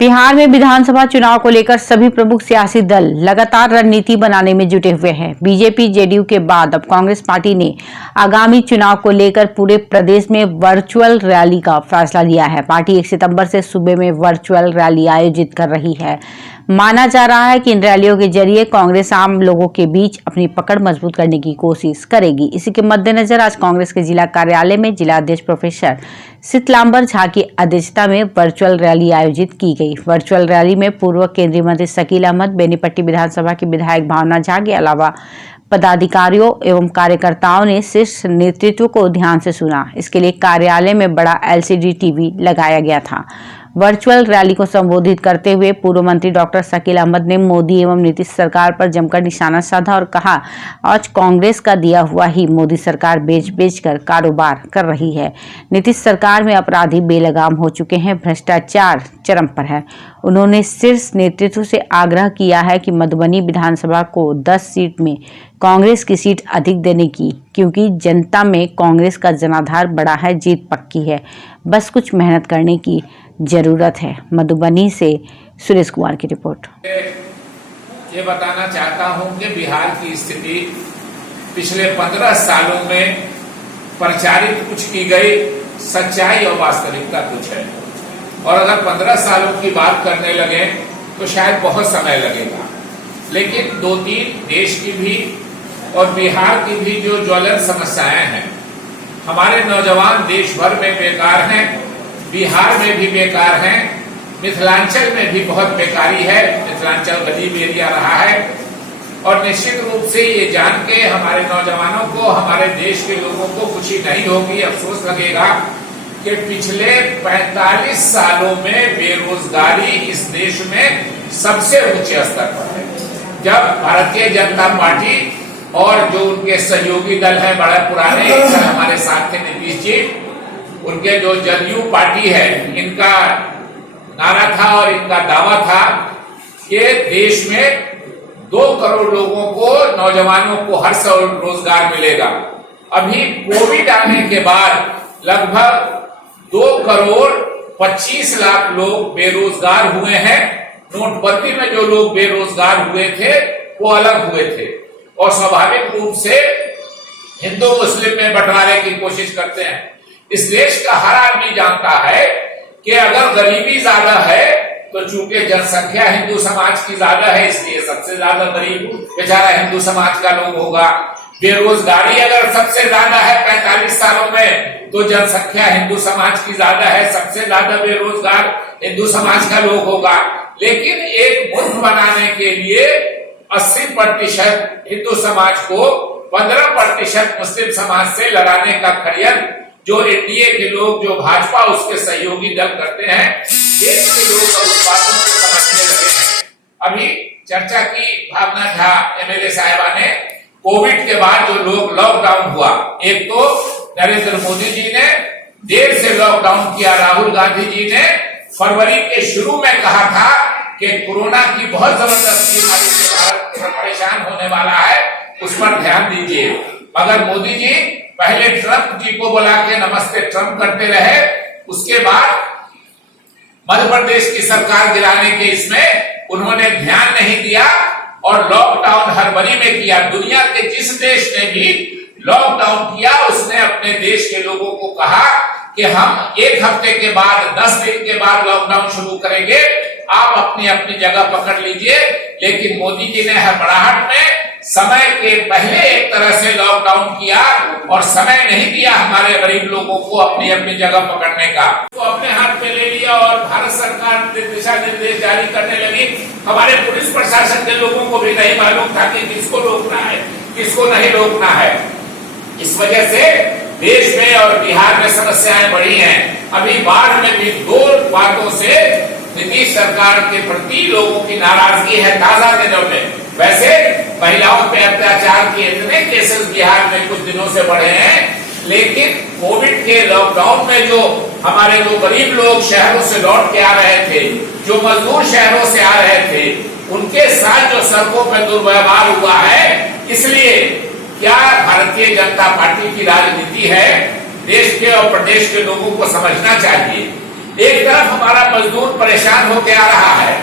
बिहार में विधानसभा चुनाव को लेकर सभी प्रमुख सियासी दल लगातार रणनीति बनाने में जुटे हुए हैं। बीजेपी जेडीयू के बाद अब कांग्रेस पार्टी ने आगामी चुनाव को लेकर पूरे प्रदेश में वर्चुअल रैली का फैसला लिया है। पार्टी 1 सितंबर से सूबे में वर्चुअल रैली आयोजित कर रही है। माना जा रहा है कि इन रैलियों के जरिए कांग्रेस आम लोगों के बीच अपनी पकड़ मजबूत करने की कोशिश करेगी। इसी के मद्देनजर आज कांग्रेस के जिला कार्यालय में जिला अध्यक्ष प्रोफेसर शीतलांबर झा की अध्यक्षता में वर्चुअल रैली आयोजित की गई। वर्चुअल रैली में पूर्व केंद्रीय मंत्री शकील अहमद, बेनीपट्टी विधानसभा की विधायक भावना झा के अलावा पदाधिकारियों एवं कार्यकर्ताओं ने शीर्ष नेतृत्व को ध्यान से सुना। इसके लिए कार्यालय में बड़ा LCD टीवी लगाया गया था। वर्चुअल रैली को संबोधित करते हुए पूर्व मंत्री डॉक्टर शकील अहमद ने मोदी एवं नीतीश सरकार पर जमकर निशाना साधा और कहा, आज कांग्रेस का दिया हुआ ही मोदी सरकार बेच कर कारोबार कर रही है। नीतीश सरकार में अपराधी बेलगाम हो चुके हैं, भ्रष्टाचार चरम पर है। उन्होंने शीर्ष नेतृत्व से आग्रह किया है कि मधुबनी विधानसभा को 10 सीट में कांग्रेस की सीट अधिक देने की, क्योंकि जनता में कांग्रेस का जनाधार बड़ा है, जीत पक्की है, बस कुछ मेहनत करने की जरूरत है। मधुबनी से सुरेश कुमार की रिपोर्ट। ये बताना चाहता हूं कि बिहार की स्थिति पिछले 15 सालों में प्रचारित कुछ की गई सच्चाई और वास्तविकता कुछ है, और अगर 15 सालों की बात करने लगे तो शायद बहुत समय लगेगा। लेकिन 2-3 देश की भी और बिहार की भी जो ज्वलंत समस्याएं हैं, हमारे नौजवान देश भर में बेकार हैं, बिहार में भी बेकार हैं, मिथिलांचल में भी बहुत बेकारी है। मिथिलांचल गरीब एरिया रहा है, और निश्चित रूप से ये जान के हमारे नौजवानों को, हमारे देश के लोगों को खुशी नहीं होगी, अफसोस लगेगा कि पिछले 45 सालों में बेरोजगारी इस देश में सबसे ऊंचे स्तर पर है। जब भारतीय जनता पार्टी और जो उनके सहयोगी दल है बड़े पुराने, हमारे साथ थे नीतीश जी, उनके जो जदयू पार्टी है, इनका नारा था और इनका दावा था कि देश में 2 करोड़ लोगों को, नौजवानों को हर साल रोजगार मिलेगा। अभी कोविड आने के बाद लगभग 2 करोड़ 25 लाख लोग बेरोजगार हुए हैं। नोटबंदी में जो लोग बेरोजगार हुए थे वो अलग हुए थे, और स्वाभाविक रूप से हिंदू मुस्लिम में बंटवारे की कोशिश करते हैं। इस देश का हर आदमी जानता है कि अगर गरीबी ज्यादा है तो चूंकि जनसंख्या हिंदू समाज की ज्यादा है, इसलिए सबसे ज्यादा गरीब बेचारा हिंदू समाज का लोग होगा। बेरोजगारी अगर सबसे ज्यादा है 45 सालों में, तो जनसंख्या हिंदू समाज की ज्यादा है, सबसे ज्यादा बेरोजगार हिंदू समाज का लोग होगा। लेकिन एक मुल्क बनाने के लिए 80% हिंदू समाज को 15% मुस्लिम समाज से लड़ाने का षड्यंत्र जो एनडीए के लोग, जो भाजपा उसके सहयोगी दल करते हैं, देश के लोग उस बातों को समझने लगे हैं। अभी चर्चा की भावना झा MLA साहिबा ने, कोविड के बाद जो लोग लॉकडाउन हुआ, एक तो नरेंद्र मोदी जी ने देर से लॉकडाउन किया, राहुल गांधी जी ने फरवरी के शुरू में कहा था कि कोरोना की बहुत जबरदस्त बीमारी से भारत परेशान होने वाला है, उस पर ध्यान दीजिए। मगर मोदी जी पहले ट्रंप जी को बुला के नमस्ते ट्रंप करते रहे, उसके बाद मध्य प्रदेश की सरकार गिराने के इसमें उन्होंने ध्यान नहीं दिया और लॉकडाउन फरवरी में किया। दुनिया के जिस देश ने भी लॉकडाउन किया, उसने अपने देश के लोगों को कहा कि हम 1 हफ्ते के बाद, 10 दिन के बाद लॉकडाउन शुरू करेंगे, आप अपनी अपनी जगह पकड़ लीजिए। लेकिन मोदी जी ने हड़बड़ाहट में समय के पहले एक तरह से लॉकडाउन किया और समय नहीं दिया हमारे गरीब लोगों को अपनी अपनी जगह पकड़ने का। तो अपने हाथ में ले लिया और भारत सरकार दिशा निर्देश जारी करने लगी। हमारे पुलिस प्रशासन के लोगों को भी नहीं मालूम था कि किसको रोकना है, किसको नहीं रोकना है। इस वजह से देश में और बिहार में समस्याएं बढ़ी हैं। अभी बाढ़ में भी 2 बातों से नीतीश सरकार के प्रति लोगों की नाराजगी है ताजा दिनों में। वैसे महिलाओं पे अत्याचार के इतने केसेस बिहार में कुछ दिनों से बढ़े हैं, लेकिन कोविड के लॉकडाउन में जो हमारे जो गरीब लोग शहरों से लौट के आ रहे थे, जो मजदूर शहरों से आ रहे थे, उनके साथ जो सड़कों पर दुर्व्यवहार हुआ है, इसलिए क्या भारतीय जनता पार्टी की राजनीति है, देश के और प्रदेश के लोगों को समझना चाहिए एक तरफ हमारा मजदूर परेशान होकर आ रहा है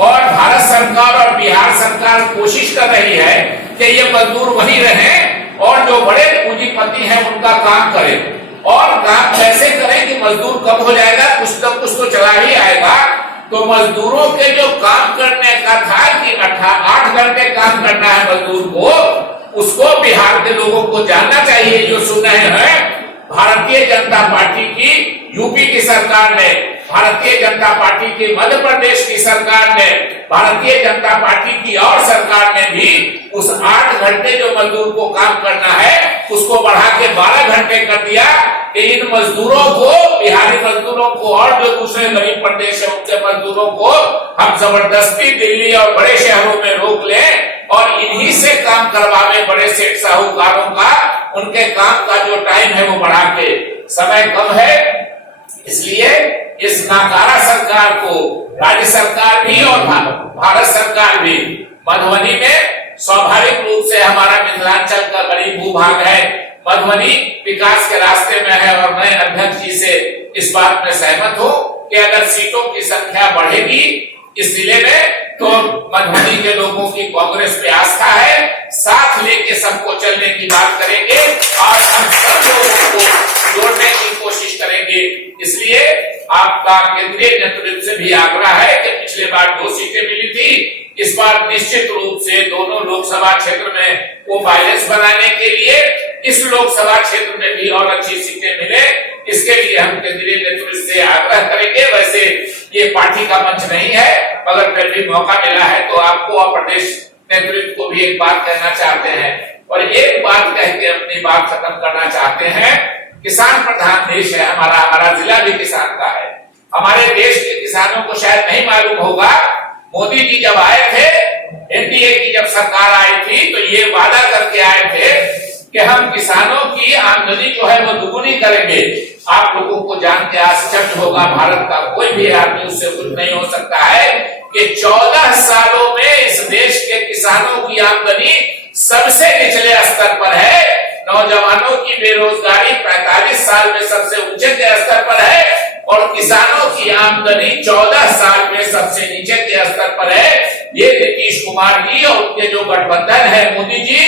और भारत सरकार और बिहार सरकार कोशिश कर रही है कि ये मजदूर वहीं रहें और जो बड़े पूंजीपति हैं उनका काम करें, और काम कैसे करें कि मजदूर कम हो जाएगा, कुछ न कुछ तो चला ही आएगा। तो मजदूरों के जो काम करने का था कि 8 घंटे काम करना है मजदूर को, उसको बिहार के लोगों को जानना चाहिए। जो सुन रहे हैं, भारतीय जनता पार्टी की यूपी की सरकार ने, भारतीय जनता पार्टी की मध्य प्रदेश की सरकार ने, भारतीय जनता पार्टी की और सरकार ने भी उस 8 घंटे जो मजदूर को काम करना है उसको बढ़ा के 12 घंटे कर दिया कि इन मजदूरों को, बिहारी मजदूरों को और जो दूसरे गरीब प्रदेश है उनके मजदूरों को हम जबरदस्ती दिल्ली और बड़े शहरों में रोक लें और इन्हीं से काम करवावे, बड़े सेठ साहूकारों का, उनके काम का जो टाइम है वो बढ़ा के। समय कम है, इसलिए इस नाकारा सरकार को राज्य सरकार भी और भारत सरकार भी, मधुबनी में स्वाभाविक रूप से हमारा मिथिलांचल का गरीब भूभाग है, मधुबनी विकास के रास्ते में है और मैं अध्यक्ष जी से इस बात में सहमत हूं कि अगर सीटों की संख्या बढ़ेगी इस जिले में तो मधुबनी के लोगों की कांग्रेस पे आस्था है, साथ लेके सबको चलने की बात करेंगे और हम सब लोगों को जोड़ने की कोशिश करेंगे। इसलिए आपका केंद्रीय नेतृत्व से भी आग्रह है कि पिछले बार 2 सीटें मिली थी, इस बार निश्चित रूप से दोनों लोकसभा क्षेत्र में को बैलेंस बनाने के लिए इस लोकसभा क्षेत्र में भी और अच्छी सीटें मिले, इसके लिए हम केंद्रीय नेतृत्व से आग्रह करेंगे। वैसे ये पार्टी का मंच नहीं है, मगर फिर भी मौका मिला है तो आपको और प्रदेश नेतृत्व को भी एक बात कहना चाहते हैं और एक बात कह के अपनी बात खत्म करना चाहते हैं। किसान प्रधान देश है हमारा जिला भी किसान का है। हमारे देश के किसानों को शायद नहीं मालूम होगा, मोदी जी जब आए थे, एनडीए की जब सरकार आई थी तो ये वादा करके आए थे कि हम किसानों की आमदनी जो है वो दुगुनी करेंगे। आप लोगों को जान के आश्चर्य होगा, भारत का कोई भी आदमी उससे कुछ नहीं हो सकता है कि 14 सालों में इस देश के किसानों की आमदनी सबसे निचले स्तर पर है, नौजवानों की बेरोजगारी 45 साल में सबसे ऊंचे के स्तर पर है और किसानों की आमदनी 14 साल में सबसे नीचे के स्तर पर है। ये नीतीश कुमार जी और उनके जो गठबंधन है, मोदी जी,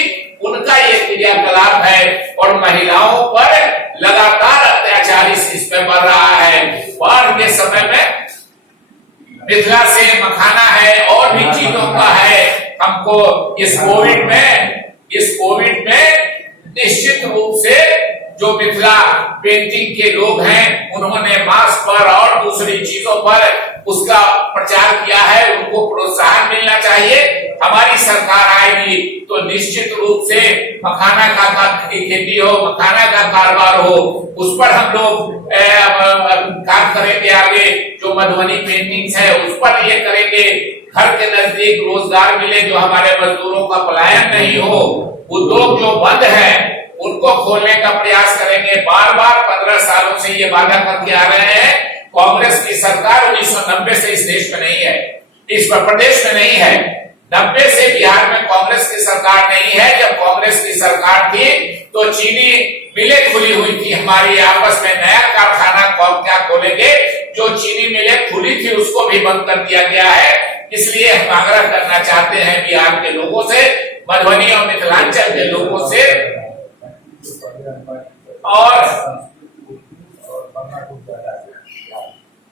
उनका ये क्रियाकलाप है और महिलाओं पर लगातार अत्याचार इस पे बढ़ रहा है। बाढ़ के समय में मिथिला से मखाना है और भी चीजों का है। हमको इस कोविड में निश्चित रूप से जो मिथिला पेंटिंग के लोग हैं उन्होंने मास्क पर और दूसरी चीजों पर उसका प्रचार किया है, उनको प्रोत्साहन मिलना चाहिए। हमारी सरकार आएगी तो निश्चित रूप से मखाना का खेती हो, मखाना का कारोबार हो, उस पर हम लोग काम करेंगे। आगे जो मधुबनी पेंटिंग्स है उस पर ये करेंगे, घर के नजदीक रोजगार मिले, जो हमारे मजदूरों का पलायन नहीं हो, उद्योग जो बंद है उनको खोलने का प्रयास करेंगे। बार बार 15 सालों से ये वादा करके आ रहे हैं। कांग्रेस की सरकार 1990 से इस देश में नहीं है, इस प्रदेश में नहीं है। 90 से बिहार में कांग्रेस की सरकार नहीं है। जब कांग्रेस की सरकार थी तो चीनी मिलें खुली हुई थी हमारी, आपस में नया कारखाना क्या खोलेंगे, जो चीनी मिलें खुली थी उसको भी बंद कर दिया गया है। इसलिए हम आग्रह करना चाहते हैं बिहार के लोगों से, मधुबनी और मिथिलांचल के लोगों से। और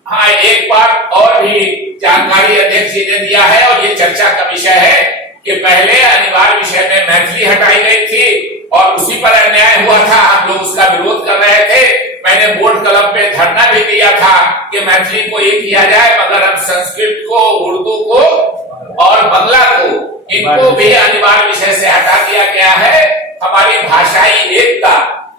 हाँ, एक बात और भी जानकारी अध्यक्ष जी ने दिया है और ये चर्चा का विषय है कि पहले अनिवार्य विषय में मैथिली हटाई गई थी और उसी पर अन्याय हुआ था, हम लोग उसका विरोध कर रहे थे। मैंने बोर्ड कलम पे धरना भी दिया था कि मैथिली को ये किया जाए, मगर हम संस्कृत को, उर्दू को और बांग्ला को, इनको भी अनिवार्य विषय से हटा दिया गया है। हमारी भाषाई एकता,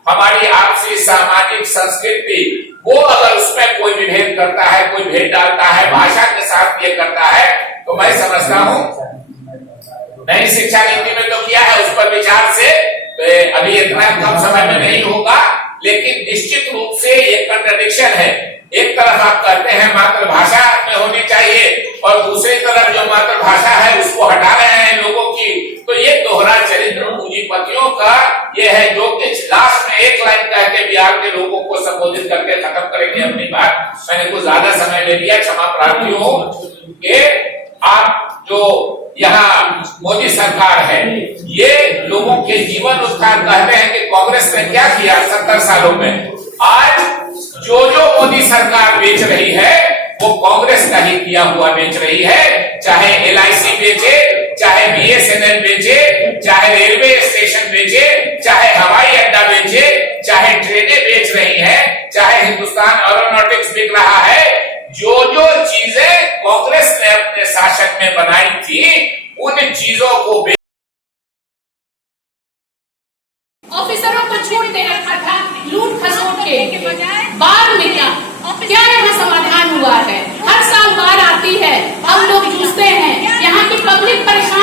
हमारी आपसी सामाजिक संस्कृति, वो अगर उसमें कोई विभेद करता है, कोई भेद डालता है, भाषा के साथ ये करता है, तो मैं समझता हूँ नई शिक्षा नीति में तो किया है, उस पर विचार से अभी इतना कम समय में नहीं होगा, लेकिन निश्चित रूप से ये कंट्रडिक्शन है। एक तरफ आप कहते हैं मातृभाषा में होनी चाहिए और दूसरी तरफ जो मातृभाषा है उसको हटा रहे हैं लोगों की, तो ये दोहरा चरित्र पूंजीपतियों का ये है जो कि लास्ट में एक लाइन कह के बिहार के लोगों को संबोधित करके खत्म करेंगे अपनी बात। मैंने कुछ ज्यादा समय ले लिया, क्षमा प्रार्थी हूं कि आप जो यहाँ मोदी सरकार है ये लोगों के जीवन उत्थान कहते हैं कि कांग्रेस ने क्या किया 70 सालों में। आज जो मोदी सरकार बेच रही है वो कांग्रेस का ही किया हुआ बेच रही है। चाहे LIC बेचे, चाहे BSNL बेचे, चाहे रेलवे स्टेशन बेचे, चाहे हवाई अड्डा बेचे, चाहे ट्रेनें बेच रही है, चाहे हिंदुस्तान एरोनॉटिक्स बिक रहा है। जो चीजें कांग्रेस ने अपने शासन में बनाई थी उन चीजों को ऑफिसरों को छूट दे रखा था, लूट खसोट के बाढ़ में क्या यहाँ समाधान हुआ है? हर साल बाढ़ आती है, हम लोग जूझते हैं, यहाँ की पब्लिक परेशान